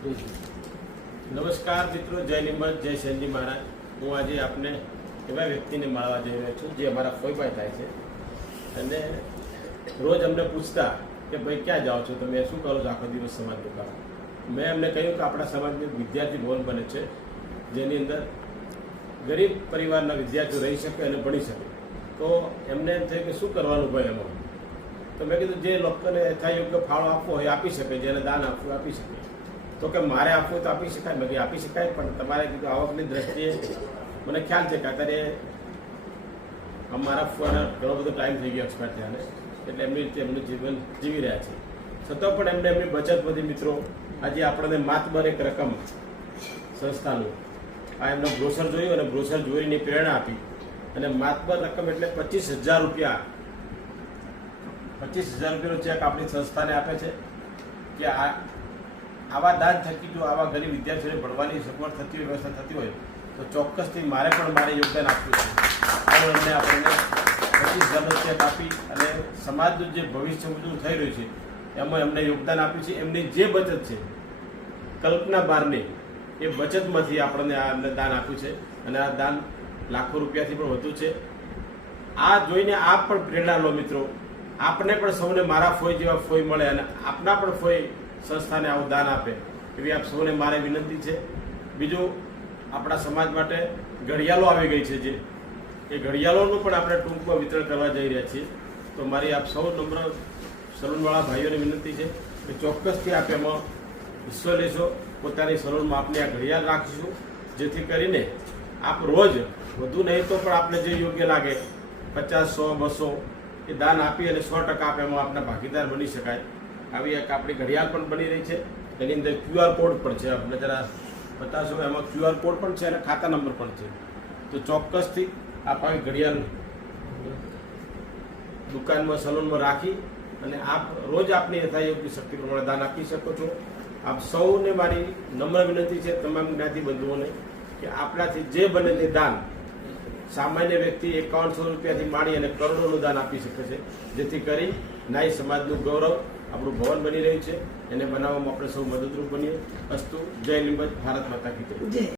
નમસ્કાર મિત્રો, જય નિમત, જય શેનજી મહારાજ. હું આજે આપને એવા વ્યક્તિને મળવા જઈ રહ્યો છું જે અમારા ફોઈભાઈ થાય છે અને રોજ અમને પૂછતા કે ભાઈ ક્યાં જાઓ છો તમે, શું કરો છો આખો દિવસ સમાજનું કામ. મેં એમને કહ્યું કે આપણા સમાજનું વિદ્યાર્થી ભવન બને છે જેની અંદર ગરીબ પરિવારના વિદ્યાર્થીઓ રહી શકે અને ભણી શકે. તો એમને એમ થયું કે શું કરવાનું ભાઈ એમાં. તો મેં કીધું જે લોકોને યથાયોગ્ય ફાળો આપવો હોય આપી શકે, જેને દાન આપવું આપી શકે. તો કે મારે આપવું તો આપી શકાય. મેં આપી શકાય, પણ તમારે કીધું આવકની દ્રષ્ટિએ મને ખ્યાલ છે કે અત્યારે અમારા ફોન ઘણો બધો ટાઈમ થઈ ગયો એક્સપાયર થયાને, એટલે એમની રીતે એમનું જીવન જીવી રહ્યા છે. છતાં પણ એમને એમની બચત બધી મિત્રો આજે આપણને માતબર એક રકમ સંસ્થાનું આ એમનો બ્રોશર જોયું અને બ્રોશર જોઈને પ્રેરણા આપી અને માતબર રકમ એટલે 25,000 રૂપિયા 25,000 રૂપિયાનો ચેક આપણી સંસ્થાને આપે છે કે આવા દાન થકી જો આવા ગરીબ વિદ્યાર્થીઓને ભણવાની સગવડ થતી હોય, વ્યવસ્થા થતી હોય તો ચોક્કસથી મારે યોગદાન આપવું છે. એમને આપણને 25,000નો ચેક આપી અને સમાજનું જે ભવિષ્ય બધું થઈ રહ્યું છે એમાં એમને યોગદાન આપ્યું છે. એમની જે બચત છે કલ્પના બહારની એ બચતમાંથી આપણને આ દાન આપ્યું છે અને આ દાન લાખો રૂપિયાથી પણ વધુ છે. આ જોઈને આપ પણ પ્રેરણા લો મિત્રો. આપને પણ સૌને મારા ફોઈ જેવા ફોઈ મળે અને આપના પણ ફોઈ સંસ્થાને આવું દાન આપે એવી આપ સૌને મારે વિનંતી છે. બીજું, આપણા સમાજ માટે ઘડિયાળો આવી ગઈ છે જે એ ઘડિયાળોનું પણ આપણે ટૂંકમાં વિતરણ કરવા જઈ રહ્યા છીએ. તો મારી આપ સૌ નમ્ર સલૂનવાળા ભાઈઓને વિનંતી છે કે ચોક્કસથી આપ એમાં હિસ્સો લેશો. પોતાની સલૂનમાં આપને આ ઘડિયાળ રાખીશું જેથી કરીને આપ રોજ વધુ નહીં તો પણ આપને જે યોગ્ય લાગે 50, 100, 200 એ દાન આપી અને 100% આપ એમાં આપના ભાગીદાર બની શકાય. આવી એક આપણી ઘડિયાળ પણ બની રહી છે. એની અંદર QR કોડ પણ છે. આપણે જરા બતાવશો, એમાં QR કોડ પણ છે અને ખાતા નંબર પણ છે. તો ચોક્કસથી આપ આવી ઘડિયાળ દુકાનમાં સલૂનમાં રાખી અને આપ રોજ આપની યથાયોગ્ય શક્તિ પ્રમાણે દાન આપી શકો છો. આપ સૌને મારી નમ્ર વિનંતી છે, તમામ જ્ઞાતિ બંધુઓને, કે આપણાથી જે બને તે દાન સામાન્ય વ્યક્તિ 5100 રૂપિયાથી માંડી અને કરોડોનું દાન આપી શકે છે, જેથી કરી નાઈ સમાજનું ગૌરવ આપણું ભવન બની રહ્યું છે. એને બનાવવામાં આપણે સૌ મદદરૂપ બનીએ. અસ્તુ. જય નિમત. ભારત માતા કી જય.